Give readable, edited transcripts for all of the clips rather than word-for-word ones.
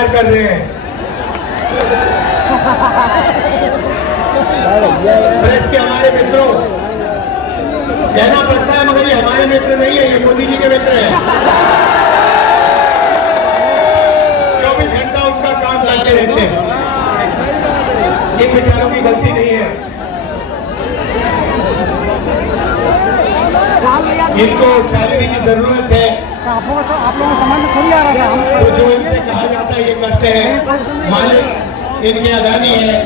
इंतजार कर रहे हैं। प्रेस के हमारे मित्रों, कहना पड़ता है मगर ये हमारे मित्र नहीं है, ये मोदी जी के मित्र हैं। 24 घंटा उनका काम करते रहते हैं, इन बेचारों की गलती नहीं है। इनको सैलरी की जरूरत है, आप लोगों को समझ में थोड़ी आ रहा था। तो जो इनसे कहा जाता है ये करते हैं। मालिक इनके अदानी है,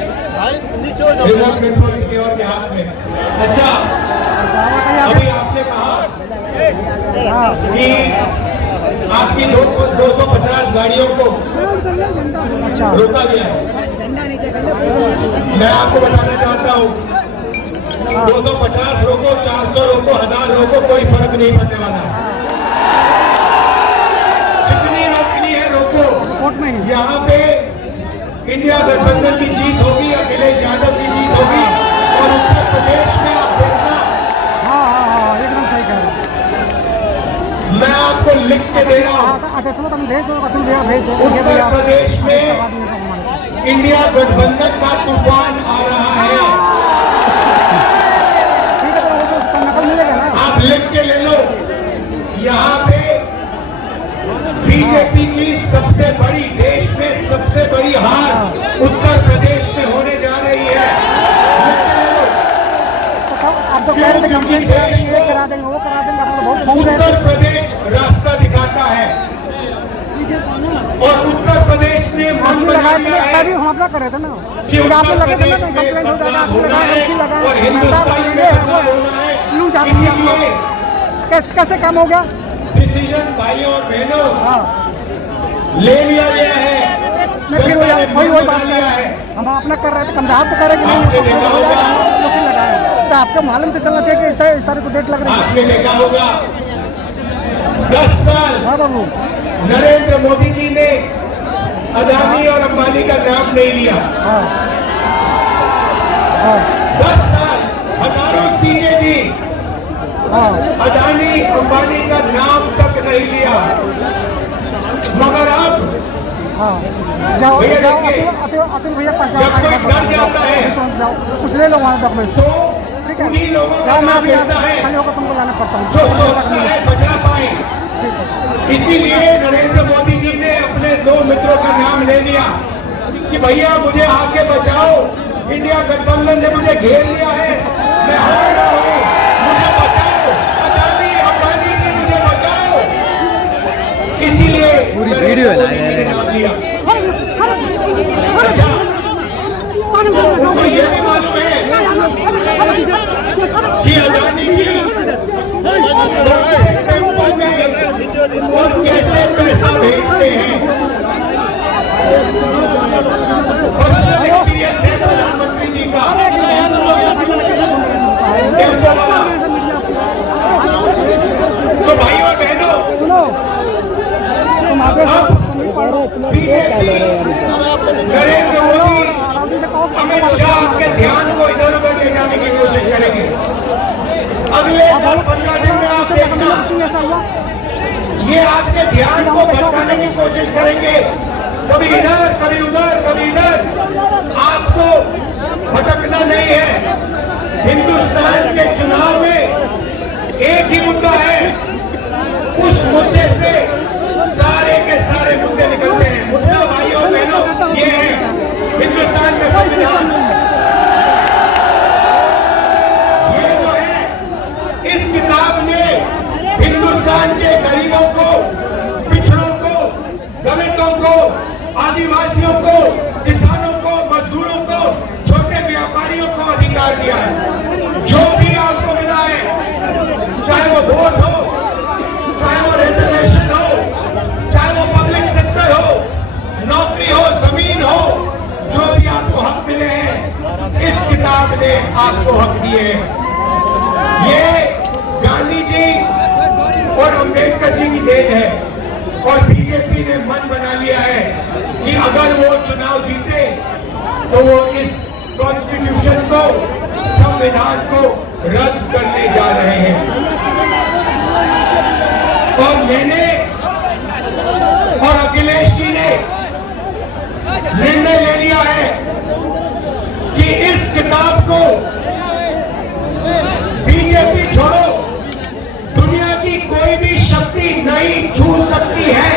रिमोट कंट्रोल किसी और के हाथ में। अच्छा, अभी आपने कहा कि आपकी 250 गाड़ियों को रोका गया है। मैं आपको बताना चाहता हूँ, 250 रोको, 400 रोको, 1000 रोको, कोई फर्क नहीं पड़ने वाला। जितनी रोकनी है रोको। यहाँ पे इंडिया गठबंधन की जीत होगी, अखिलेश यादव की जीत होगी। और उत्तर प्रदेश में आप देखना, एकदम सही कह रहे मैं आपको लिख के दे रहा हूँ, उत्तर प्रदेश में इंडिया गठबंधन का तूफान आ रहा है। आप लिख के ले लो, यहाँ पे बीजेपी की सबसे बड़ी, देश में सबसे बड़ी हार उत्तर प्रदेश में होने जा रही है। क्योंकि देश को उत्तर प्रदेश रास्ता दिखाता है और उत्तर प्रदेश ने मन बना लिया है कि उत्तर प्रदेश में बदलाव होना है और हिंदुस्तान में बदलाव होना है। इसीलिए कैसे काम हो गया? डिसीजन भाइयों और बहनों ले लिया गया है, वही बात है। हम अपना कर रहे थे, कंधार तो करे कि नहीं, तो आपको मालूम तो चलना चाहिए कि इस तारीख को डेट लग रही है। आपने देखा होगा 10 साल नरेंद्र मोदी जी ने अदानी और अंबानी का नाम नहीं लिया। 10 साल हजारों सीटें दी, अदानी अंबानी का नाम तक नहीं लिया। मगर अब जाओ भैया जाओ देखिए, अतुल भैया जब कोई डर जाता है कुछ ले लो वहाँ डॉक्यूमेंट। तो उन्हीं लोगों का नाम लेता है तुमको लाना पड़ता है जो सोचता है बचा पाए। इसीलिए नरेंद्र मोदी जी ने अपने 2 मित्रों का नाम ले लिया कि भैया मुझे आके बचाओ, इंडिया गठबंधन ने मुझे घेर लिया है, मैं हार रहा हूँ, मुझे बचाओ, अदानी अंबानी जी मुझे बचाओ। इसीलिए वीडियो नाम लिया। अच्छा, उनको ये भी मालूम है कि अदानी जी और कैसे पैसा भेजते हैं। पर्सनल एक्सपीरियंस है प्रधानमंत्री जी का। तो भाई और बहनों, सुनो, तुम आगे नरेंद्र मोदी, अमित शाह के ध्यान को इधर उधर ले जाने की कोशिश करेंगे। अगले 10-15 दिन में आप देखना, ये आपके ध्यान को भटकाने की कोशिश करेंगे, कभी इधर कभी उधर कभी इधर। आपको भटकना नहीं है। हिंदुस्तान के चुनाव में एक ही मुद्दा है, उस मुद्दे से सारे के सारे मुद्दे निकलते हैं। मुद्दा भाइयों बहनों ये है हिंदुस्तान का संविधान। ये जो है, इस किताब ने हिंदुस्तान के गरीबों को, पिछड़ों को, दलितों को, आदिवासियों को, किसानों को, मजदूरों को, छोटे व्यापारियों को अधिकार दिया है। जो भी आपको मिला है, चाहे वो वोट हो, चाहे वो रिजर्वेशन हो, चाहे वो पब्लिक सेक्टर हो, नौकरी हो, जमीन हो, जो भी आपको हक मिले हैं, इस किताब ने आपको हक दिए हैं। ये गांधी जी और अम्बेडकर जी की देन है और बीजेपी ने मन बना लिया है कि अगर वो चुनाव जीते तो वो इस कॉन्स्टिट्यूशन को, संविधान को रद्द करने जा रहे हैं। और मैंने और अखिलेश जी ने छू सकती है,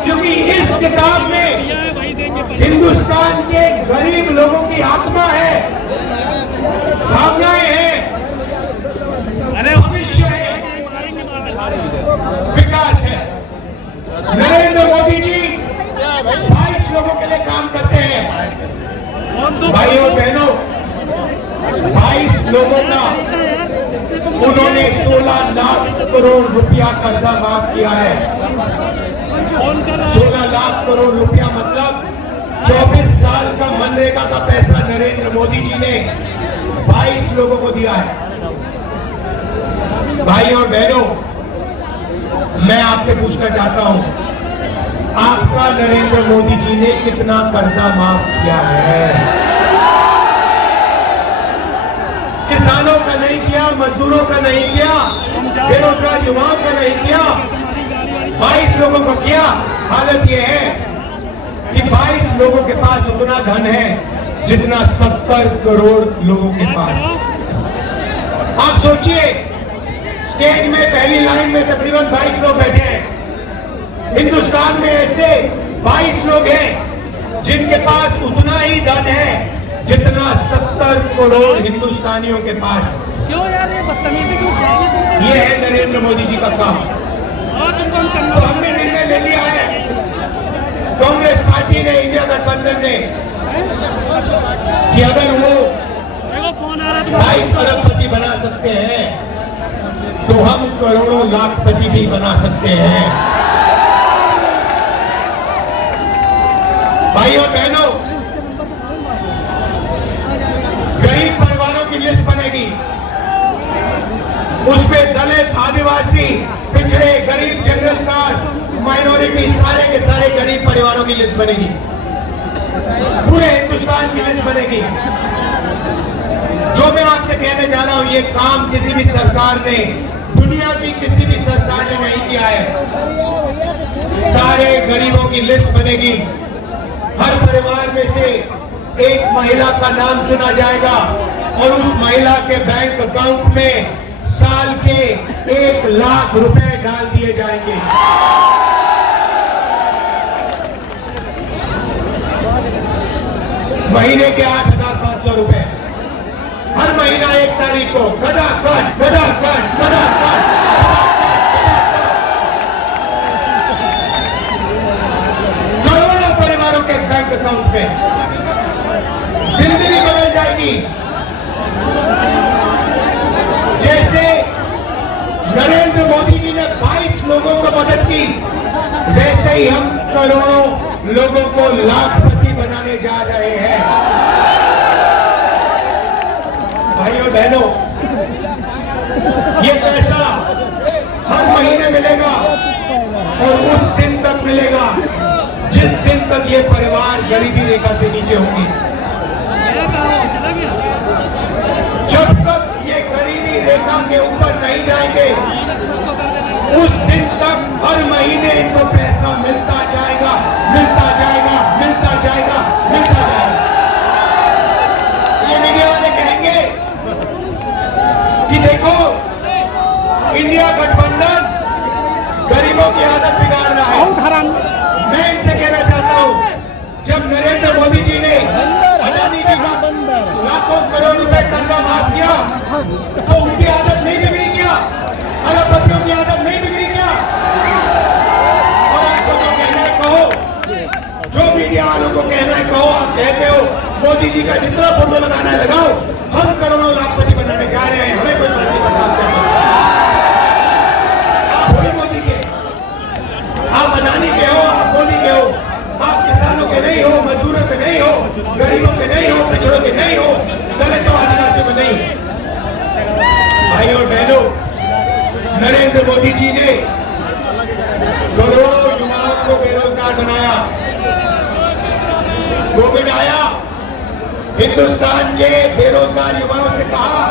क्योंकि इस किताब में हिंदुस्तान के गरीब लोगों की आत्मा है, भावनाएं हैं, भविष्य है, विकास है। नरेंद्र मोदी जी 22 लोगों के लिए काम करते हैं। भाइयों बहनों, 22 लोगों का उन्होंने 16 लाख करोड़ रुपया कर्जा माफ किया है। 16 लाख करोड़ रुपया मतलब 24 साल का मनरेगा का पैसा नरेंद्र मोदी जी ने 22 लोगों को दिया है। भाइयों और बहनों, मैं आपसे पूछना चाहता हूं, आपका नरेंद्र मोदी जी ने कितना कर्जा माफ किया है? किसानों का नहीं किया, मजदूरों का नहीं किया, बेरोजगार युवाओं का नहीं किया, 22 लोगों को किया। हालत यह है कि 22 लोगों के पास उतना धन है जितना 70 करोड़ लोगों के पास। आप सोचिए, स्टेज में पहली लाइन में तकरीबन 22 लोग बैठे हैं। हिंदुस्तान में ऐसे 22 लोग हैं जिनके पास उतना ही धन है जितना 70 करोड़ हिंदुस्तानियों के पास। क्यों यार ये बदतमीजी क्यों चाहिए? ये है नरेंद्र मोदी जी का काम। तो हमने निर्णय ले लिया है, कांग्रेस पार्टी ने, इंडिया गठबंधन ने, कि अगर वो 22 अरबपति बना सकते हैं तो हम करोड़ों लाखपति भी बना सकते हैं। भाइयों बहनों, गरीब परिवारों की लिस्ट बनेगी, उसमें दलित, आदिवासी, पिछड़े, गरीब, जनरल कास्ट, माइनॉरिटी, सारे के सारे गरीब परिवारों की लिस्ट बनेगी। पूरे हिंदुस्तान की लिस्ट बनेगी। जो मैं आपसे कहने जा रहा हूं, ये काम किसी भी सरकार ने, दुनिया की किसी भी सरकार ने नहीं किया है। सारे गरीबों की लिस्ट बनेगी। हर परिवार में से एक महिला का नाम चुना जाएगा और उस महिला के बैंक अकाउंट में साल के 1 लाख रुपए डाल दिए जाएंगे। महीने के 8,500 रुपए हर महीना 1 तारीख को खटाखट खटाखट खटाखट करोड़ों परिवारों के बैंक अकाउंट में। जिंदगी बदल जाएगी। जैसे नरेंद्र मोदी जी ने 22 लोगों को मदद की, वैसे ही हम करोड़ों लोगों को लाखपति बनाने जा रहे हैं। भाइयों बहनों, ये पैसा हर महीने मिलेगा और उस दिन तक मिलेगा जिस दिन तक ये परिवार गरीबी रेखा से नीचे होंगे। जब तक ये गरीबी रेखा के ऊपर नहीं जाएंगे, उस दिन तक हर महीने इनको पैसा मिलता जाएगा, मिलता जाएगा, मिलता जाएगा, मिलता जाएगा। ये मीडिया वाले कहेंगे कि देखो, इंडिया गठबंधन गरीबों की आदत बिगाड़ रहा है। मैं इनसे कहना चाहता हूं, जब नरेंद्र मोदी जी ने अदानी जी का लाखों करोड़ रुपए कर्जा माफ किया तो उनकी आदत नहीं बिगड़ी क्या? अरबपतियों की आदत नहीं बिगड़ी क्या? और आपको जो कहना है कहो, जो मीडिया वालों को कहना है कहो। आप कहते हो मोदी जी का जितना फोटो लगाना है लगाओ, हम करोड़ों लाखपति बनाने जा रहे हैं, हमें कोई फर्क नहीं पड़ता। आप वही मोदी के, आप अदानी के हो, आप मोदी के हो, आप किसानों के नहीं हो, मजदूरों के नहीं हो, गरीबों के नहीं हो, पिछड़ों के नहीं हो, दलितों, आदिवासियों के नहीं। भाइयों और बहनों, नरेंद्र मोदी जी ने करोड़ों युवाओं को बेरोजगार बनाया। कोविड आया, हिंदुस्तान के बेरोजगार युवाओं से कहा,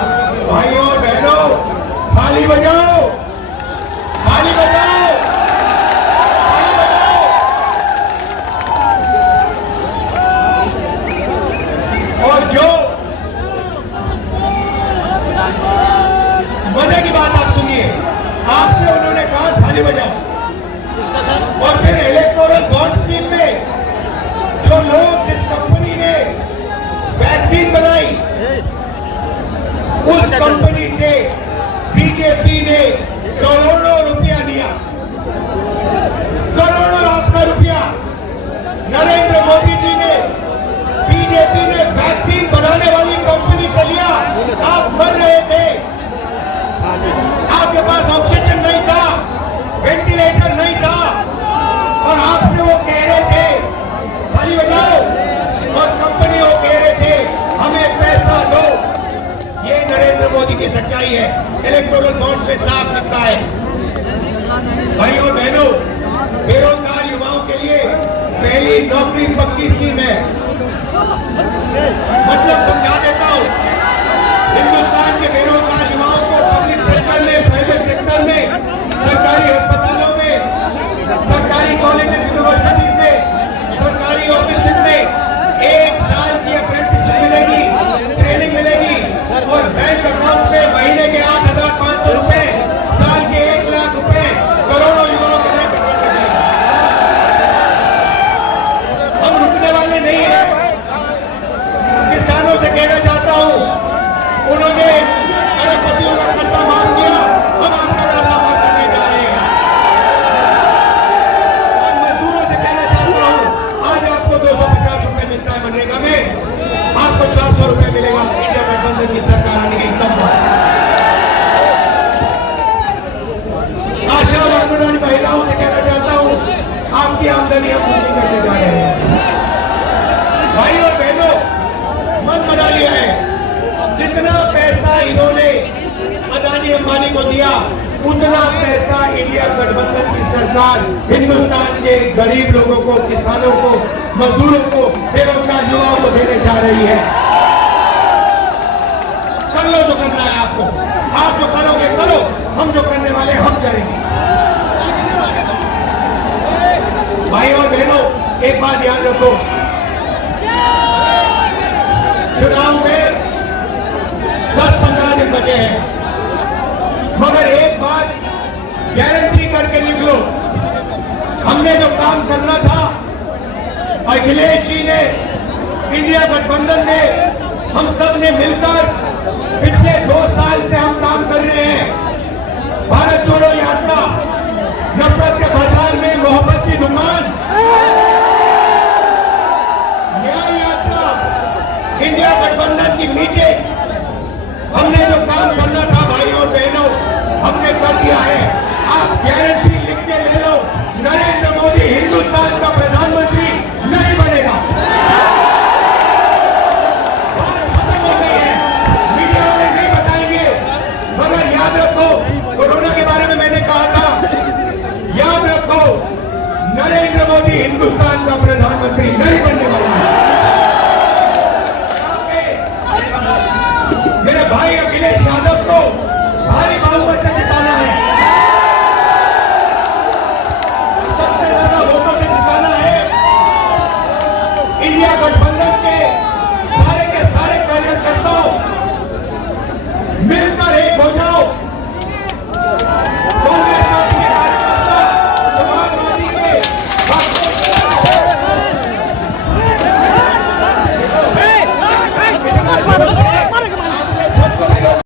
भाइयों और बहनों, थाली बजाओ, थाली बजाओ, थाली बजाओ। और जो मजे की बात आप सुनिए, कंपनी से बीजेपी ने करोड़ों रुपया दिया, करोड़ों लाख का रुपया। नरेंद्र मोदी जी ने, बीजेपी ने वैक्सीन बनाने वाली कंपनी से लिया। आप मर रहे थे, आपके पास ऑक्सीजन नहीं था, वेंटिलेटर नहीं था, और आपसे वो कह रहे थे खाली बजाओ, और कंपनी वो कह रहे थे हमें पैसा दो। ये नरेंद्र मोदी की सच्चाई है। इलेक्टोरल बॉन्ड में साफ लिखा है। भाइयों और बहनों, बेरोजगार युवाओं के लिए पहली नौकरी पक्की स्कीम है। मतलब समझा देता हूं, हिंदुस्तान के बेरोजगार युवाओं को पब्लिक सेक्टर में, प्राइवेट सेक्टर में, सरकारी अस्पतालों में, सरकारी कॉलेजेस यूनिवर्सिटीज में, सरकारी ऑफिस में 1 साल की अप्रेंटिसशिप मिलेगी, ट्रेनिंग मिलेगी, और बैंक अकाउंट में महीने के 8,500 रुपए, साल के 1 लाख रुपए करोड़ों युवाओं के बैंक अकाउंट में मिलेंगे। हम रुकने वाले नहीं है। किसानों से कहना चाहता हूं, उन्होंने अरबपतियों का कर्जा माफ किया, हम आपका कर्जा माफ करने जा रहे हैं। और मजदूरों से कहना चाहता हूं, आज आपको 250 रुपए मिलता है मनरेगा में, आपको 400 रुपए मिलेगा इंडिया गठबंधन की सरकार आने के एकदम बाद। आशा और अंगनवाड़ी महिलाओं से कहना चाहता हूं, आपकी आमदनी हम पूरी करने जा रहे हैं। भाई और बहनों, मन बना लिया है। जितना पैसा इन्होंने अदानी अंबानी को दिया, उतना पैसा इंडिया गठबंधन की सरकार हिंदुस्तान के गरीब लोगों को, किसानों को, मजदूरों को, बेरोजगार युवाओं को देने जा रही है। कर लो जो करना है आपको, आप जो करोगे करो, हम जो करने वाले हम करेंगे। भाई और बहनों, एक बात याद रखो, चुनाव में 10-15 दिन बचे हैं, मगर एक बात गारंटी करके निकलो, हमने जो काम करना था, अखिलेश जी ने, इंडिया गठबंधन ने, हम सब ने मिलकर पिछले 2 साल से हम काम कर रहे हैं। भारत जोड़ो यात्रा, नफरत के बाजार में मोहब्बत की दुकान, न्याय यात्रा, इंडिया गठबंधन की मीटिंग, हमने जो काम करना था भाइयों और बहनों, हमने कर दिया है। आप गारंटी लिख के ले लो, नरेंद्र मोदी हिंदुस्तान का प्रधानमंत्री नहीं बनेगा। बात खत्म हो गई है, मीडिया वाले नहीं बताएंगे, मगर याद रखो, कोरोना के बारे में मैंने कहा था, याद रखो, नरेंद्र मोदी हिंदुस्तान